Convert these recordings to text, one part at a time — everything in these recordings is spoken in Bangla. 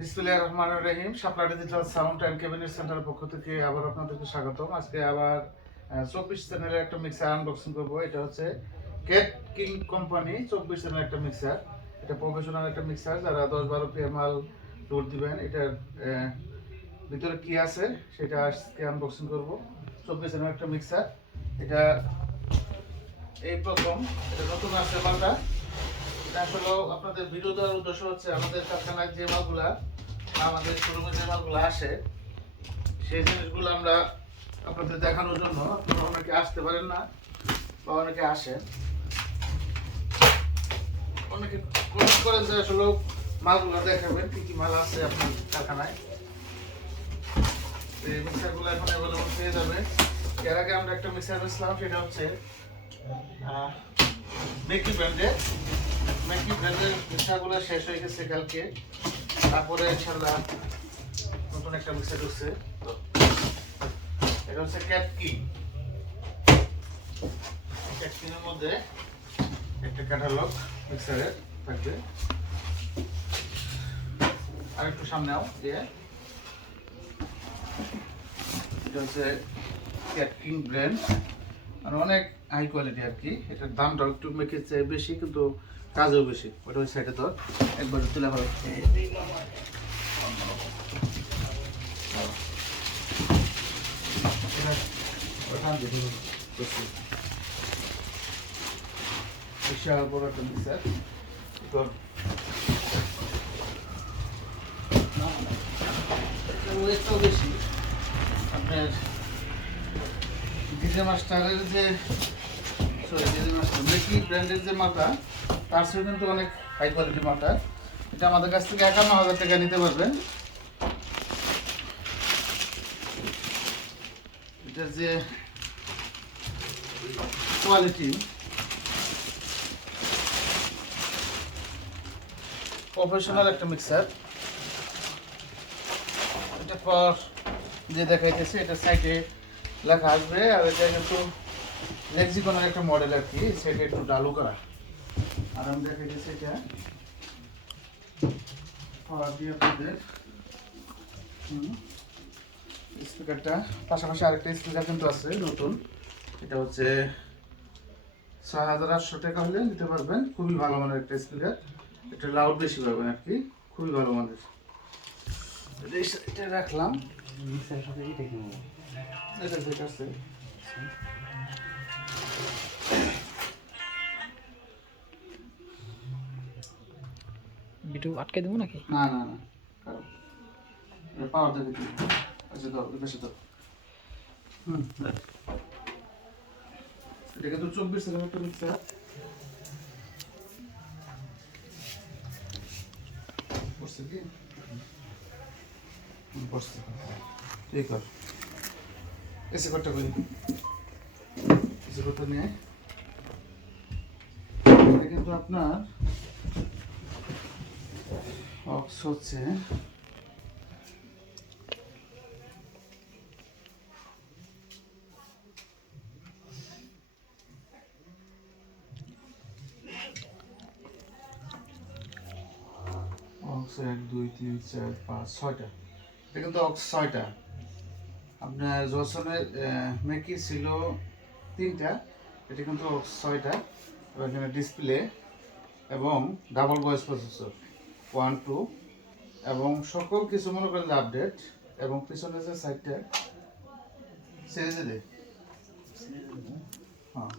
বিসমিল্লাহির রহমানির রহিম। শাপলা ডিজিটাল সাউন্ড অ্যান্ড ক্যাবিনেট সেন্টারের পক্ষ থেকে আবার আপনাদেরকে স্বাগতম। আজকে আবার 24 চ্যানেলের একটা মিক্সার আনবক্সিং করবো। এটা হচ্ছে ক্যাট কিং কোম্পানি 24 চ্যানেলের একটা মিক্সার। এটা প্রফেশনাল একটা মিক্সার, যারা 10-12 পিএম মাল লোড দিবেন। এটার ভিতরে কি আছে সেটা আজকে আনবক্সিং করবো। 24 চ্যানেলের একটা মিক্সার। এটা এই প্রথম, এটা নতুন আসছে মালটা। আসলে আপনাদের ভিডিও দেওয়ার উদ্দেশ্য হচ্ছে আমাদের কারখানায় যে মালগুলা, আমাদের শোরুমে যে মালগুলো আসে, সেই জিনিসগুলো আমরা আপনাদের দেখানোর জন্য। আপনারা অনেকে আসতে পারেন না বা অনেকে আসেন, অনেকে কমেন্ট করেন যে আসলে মালগুলো দেখাবেন কি কি মাল আছে আপনার কারখানায়। এই মিক্সারগুলো এখন অ্যাভেলেবল পেয়ে যাবে। এর আগে আমরা একটা মিক্সার বেচলাম, সেটা হচ্ছে মেকি ব্র্যান্ডের মিক্সারগুলো শেষ হয়ে গেছে কালকে। তারপরে ইনশাআল্লাহ নতুন একটা মিক্সার ঢুকছে। এটা হচ্ছে ক্যাট কিং এর মধ্যে একটা ক্যাটালগ মিক্সারের থাকবে। আর একটু সামনেও দিয়ে, এটা হচ্ছে ক্যাট কিং ব্র্যান্ড, আর অনেক হাই কোয়ালিটি আর কি। এটার দামটাও একটু মেকের চেয়ে বেশি, কিন্তু কাজও বেশি। ওটা ওই সাইডে তো একবার তুলে ভালো বিশাল বড় একটা মিক্সার। ওয়েটটাও বেশি। আপনার ডিজে মাস্টারের যে ডিজে মাস্টার মেকি ব্র্যান্ডের যে মালটা, তার সঙ্গে কিন্তু অনেক হাই কোয়ালিটি মালটা। এটা আমাদের কাছ থেকে 51,000 টাকা নিতে পারবেন। এটা যে কোয়ালিটি, প্রফেশনাল একটা মিক্সার। এটা পর যে দেখাইতেছে, এটা সাইডে লেখা আসবে। আর এটা কিন্তু লেক্সিকনের একটা মডেল আর কি, সেটা একটু ডালু করা। আর আমি দেখাইতেছি এটা দিয়ে আপনাদের স্পিকারটা, পাশাপাশি আরেকটা স্পিকার কিন্তু আছে নতুন। এটা হচ্ছে 6,800 টাকা হলে নিতে পারবেন। খুবই ভালো মানের একটা স্পিকার। এটা লাউড বেশি পাবেন আর কি, খুবই ভালো মানের। এটা রাখলাম। এটা আছে ভিডিও আটকে দেবো নাকি? না না না, কারণ পাওয়ার দেখে দিই। আচ্ছা দাও, বেশি দাও। এটা কিন্তু 24 এর একটা মিক্সার। বসছে কি? বসছে। ঠিক আছে, এসে করতে বলি। এসে করতে নিয়ে এটা কিন্তু আপনার অক্স হচ্ছে অক্স 1, 2, 3, 4, 5, 6টা। এটা কিন্তু অক্স 6টা। আপনার জনসনের মেকি ছিল 3টা, এটা কিন্তু অক্স 6টা। এখানে ডিসপ্লে এবং ডাবল ভয়েস প্রসেসর 1, 2, এবং সকল কিছু মনে করেন আপডেট। এবং পিছনে যে সাইডটা সিরিজে দে, হ্যাঁ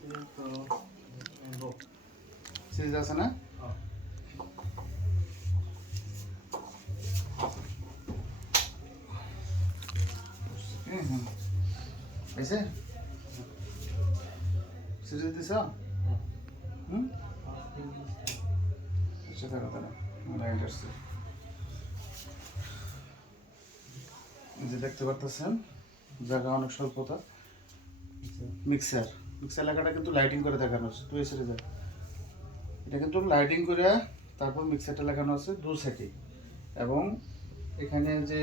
সিরিজ আছে না? এসে সিরিজ দিছ? আচ্ছা দাঁড়া দাঁড়া, লাইট আসছে। যে দেখতে পারতেছেন জায়গা অনেক স্বল্পতা। মিক্সার লেখাটা কিন্তু লাইটিং করে দেখানো হচ্ছে। তুই এসে যা, এটা কিন্তু লাইটিং করে তারপর মিক্সারটা লাগানো আছে দু সাইডে। এবং এখানে যে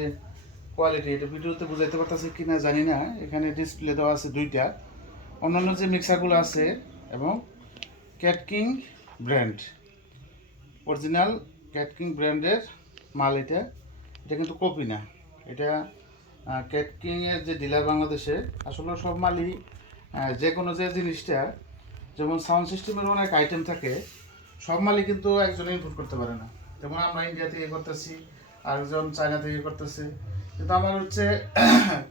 কোয়ালিটি, এটা ভিডিওতে বুঝাইতে পারতেছে কি না জানি না। এখানে ডিসপ্লে দেওয়া আছে 2টা। অন্যান্য যে মিক্সারগুলো আছে, এবং cat king brand, original cat king ব্র্যান্ডের মাল এটা। এটা কিন্তু কপি না। এটা ক্যাট কিংয়ের যে ডিলার বাংলাদেশে, আসলে সব মালই যে কোনো যে জিনিসটা, যেমন সাউন্ড সিস্টেমের অনেক আইটেম থাকে, সব মালই কিন্তু একজনে ইনপুট করতে পারে না। যেমন আমরা ইন্ডিয়া থেকে করতেছি, আরেকজন চায়না থেকে করতেছে, কিন্তু আমার হচ্ছে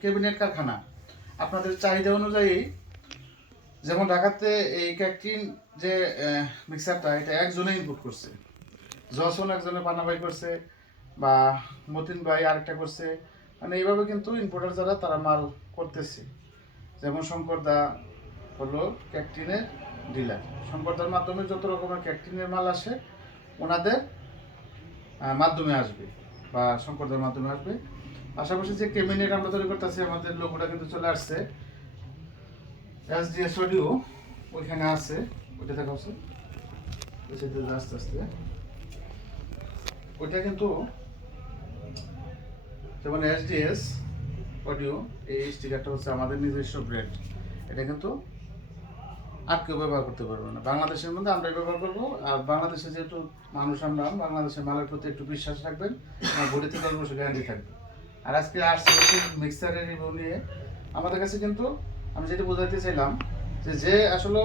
ক্যাবিনেট কারখানা। আপনাদের চাহিদা অনুযায়ী, যেমন ঢাকাতে এই ক্যাটকিন যে মিক্সারটা, এটা একজনে ইনপুট করছে, জসন একজনে পানাবাই করছে, বা মতিন ভাই আরেকটা করছে। মানে এইভাবে কিন্তু ইম্পোর্টার যারা তারা মাল করতেছে। যেমন শঙ্করদা হলো ক্যাকটিনের ডিলার। শঙ্করদার মাধ্যমে যত রকমের ক্যাকটিনের মাল আসে ওনাদের মাধ্যমে আসবে, বা শঙ্করদার মাধ্যমে আসবে। পাশাপাশি যে ক্যাবিনেট আমরা তৈরি করতেছি, আমাদের লোগোটা কিন্তু চলে আসছে, এসডিএস অডিও ওইখানে আছে, ওইটা দেখা হচ্ছে আস্তে আস্তে। ওইটা কিন্তু যেমন এসডিএস অডিও, এই স্টিকারটা হচ্ছে আমাদের নিজস্ব ব্র্যান্ড। এটা কিন্তু আর কেউ ব্যবহার করতে পারবে না, বাংলাদেশের মধ্যে আমরাই ব্যবহার করবো। আর বাংলাদেশে যেহেতু মানুষ, আমরা বাংলাদেশের মালের প্রতি একটু বিশ্বাস রাখবেন, আমার বডি থেকে অবশ্যই গ্যারান্টি থাকবে। আর আজকে আসছে মিক্সারের রিভিউ নিয়ে। আমাদের কাছে কিন্তু আমি যেটা বোঝাতে চাইলাম, যে আসলে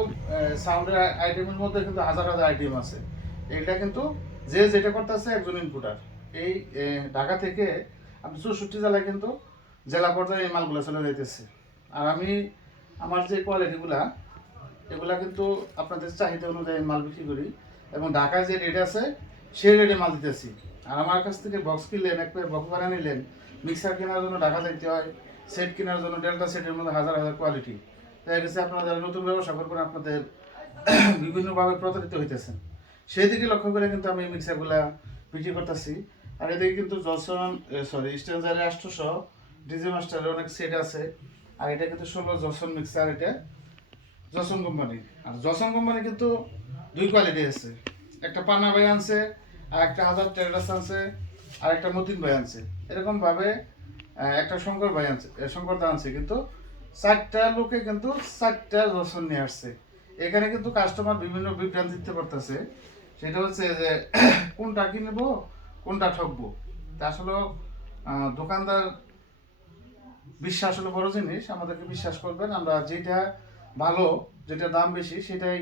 সাউন্ডের আইটেমের মধ্যে কিন্তু হাজার হাজার আইটেম আছে। এটা কিন্তু যে যেটা করতেছে একজন ইনপুটার। এই ঢাকা থেকে আপনি 64 জেলায় কিন্তু জেলা পর্যায়ে এই মালগুলো চলে যাইতেছে। আর আমি আমার যে কোয়ালিটিগুলা, এগুলা কিন্তু আপনাদের চাহিদা অনুযায়ী মাল বিক্রি করি, এবং ঢাকায় যে রেট আছে সেই রেটে মাল দিতেছি। আর আমার কাছ থেকে বক্স কিনলেন, এক পেয়ার বক্স ভাড়া নিলেন, মিক্সার কেনার জন্য ঢাকা যাইতে হয়, সেট কেনার জন্য ডেল্টা সেটের মধ্যে হাজার হাজার কোয়ালিটি। তাই গেছে আপনারা যারা নতুন ব্যবসা করবেন, আপনাদের বিভিন্নভাবে প্রতারিত হইতেছেন, সেই দিকে লক্ষ্য করে কিন্তু আমি মিক্সারগুলা বিক্রি করতেছি। আর এদিকে কিন্তু জনসন স্টেঞ্জারের 800 ডিজে মাস্টারের অনেক সেট আছে। আর এটা কিন্তু 16 জনসন মিক্সার, এটা জসন কোম্পানি। আর জসন কোম্পানি কিন্তু দুই কোয়ালিটি আছে, একটা পান্না ভাই আনছে, আর একটা হাজার টেরাস আনছে, আর একটা মতিন ভাই আনছে। এরকম ভাবে একটা শঙ্কর ভাই আনছে, শঙ্কর দা আনছে। কিন্তু 4টা লোকে কিন্তু 4টা জসন নিয়ে আসছে। এখানে কিন্তু কাস্টমার বিভিন্ন বিভ্রান্তি দিতে পারতেছে, সেটা হচ্ছে যে কোনটা কিনবো, কোনটা ঠকবো। তা আসলে দোকানদার বিশ্বাস হলো বড় জিনিস। আমাদেরকে বিশ্বাস করবেন, আমরা যেটা ভালো, যেটা দাম বেশি, সেটাই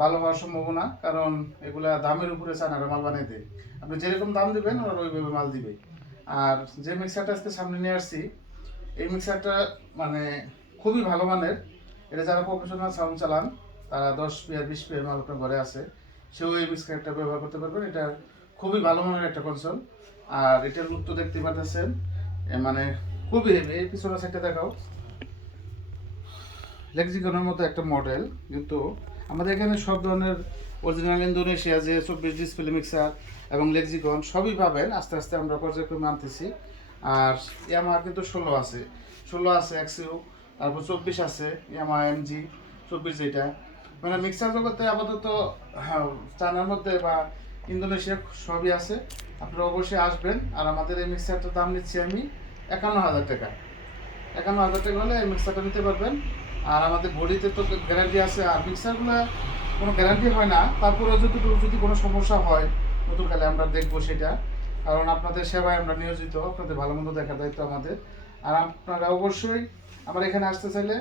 ভালো হওয়ার সম্ভাবনা। কারণ এগুলা দামের উপরে চায়নারা মাল বানিয়ে দেয়। আপনি যেরকম দাম দিবেন ওরা ওইভাবে মাল দিবে। আর যে মিক্সারটা আজকে সামনে নিয়ে আসছি, এই মিক্সারটা মানে খুবই ভালো মানের। এটা যারা প্রফেশনাল সাউন্ড চালান, তারা 10 পেয়ার 20 পেয়ার মাল আপনার ঘরে আছে, সেও এই মিক্সারটা ব্যবহার করতে পারবেন। এটা খুবই ভালো মানের একটা কনসোল। আর এটার লুক তো দেখতে পাচ্ছেন, মানে খুবই হেভি। এই পিছনের সাইডটা দেখাও, লেক্সিকনের মতো একটা মডেল। কিন্তু আমাদের এখানে সব ধরনের অরিজিনাল ইন্দোনেশিয়া যে 24 ডিসপ্লে মিক্সার এবং লেক্সিকন সবই পাবেন। আস্তে আস্তে আমরা পর্যায়ক্রমে আনতেছি। আর ইয়ামাহা কিন্তু 16 আছে, 16 আছে এক্সিউ, তারপর 24 আছে ইয়ামাহা এমজি 24 যেটা। মানে মিক্সার জগতে আপাতত চায়নার মধ্যে বা ইন্দোনেশিয়া সবই আছে। আপনারা অবশ্যই আসবেন। আর আমাদের এই মিক্সারটার দাম নিচ্ছি আমি 51,000 টাকা। 51,000 টাকা হলে এই মিক্সারটা নিতে পারবেন। আর আমাদের বডিতে তো গ্যারান্টি আছে। আর মিক্সারগুলো কোনো গ্যারান্টি হয় না, তারপরেও যদি কোনো সমস্যা হয় নতুন কালে আমরা দেখবো সেটা। কারণ আপনাদের সেবায় আমরা নিয়োজিত, আপনাদের ভালো মন্দ দেখার দায়িত্ব আমাদের। আর আপনারা অবশ্যই আমার এখানে আসতে চাইলে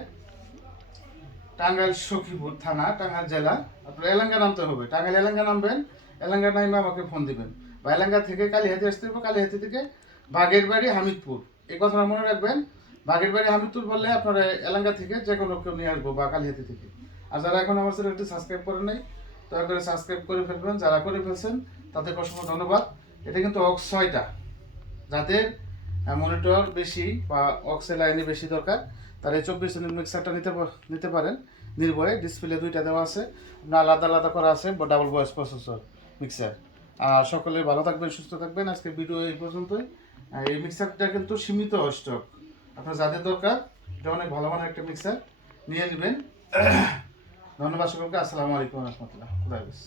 টাঙ্গাইল সখীপুর থানা, টাঙ্গাইল জেলা, আপনার এলাঙ্গা নামতে হবে। টাঙ্গাইল এলাঙ্গা নামবেন, এলাঙ্গা নামে আমাকে ফোন দিবেন। বা এলাঙ্গা থেকে কালীহাতি আসতে হবে, কালীহাতি থেকে বাগের বাড়ি হামিদপুর। এই কথাটা মনে রাখবেন, বাগের বাড়ি হামিদপুর বললে আপনারা এলাঙ্গা থেকে যে কোনো কেউ নিয়ে আসবো, বা কালীহাতি থেকে। আর যারা এখন আমার চ্যানেলটি সাবস্ক্রাইব করেন নাই, দয়া করে সাবস্ক্রাইব করে ফেলবেন। যারা করে ফেলছেন তাদেরকে অসংখ্য ধন্যবাদ। এটা কিন্তু অক্স 6টা, যাদের মনিটর বেশি বা অক্সের লাইনে বেশি দরকার, তারা এই 24 ইঞ্চির মিক্সারটা নিতে পারেন নির্ভয়ে। ডিসপ্লে 2টা দেওয়া আছে, আপনার আলাদা আলাদা করা আছে, ডাবল ভয়েস প্রসেসর মিক্সার। আর সকলে ভালো থাকবেন, সুস্থ থাকবেন। আজকের ভিডিও এই পর্যন্তই। এই মিক্সারটা কিন্তু সীমিত স্টক, আপনার যাদের দরকার, এটা অনেক ভালো মানের একটা মিক্সার, নিয়ে নেবেন। ধন্যবাদ সকলকে। আসসালামু আলাইকুম রহমতুল্লাহ। খুদা হাফেজ।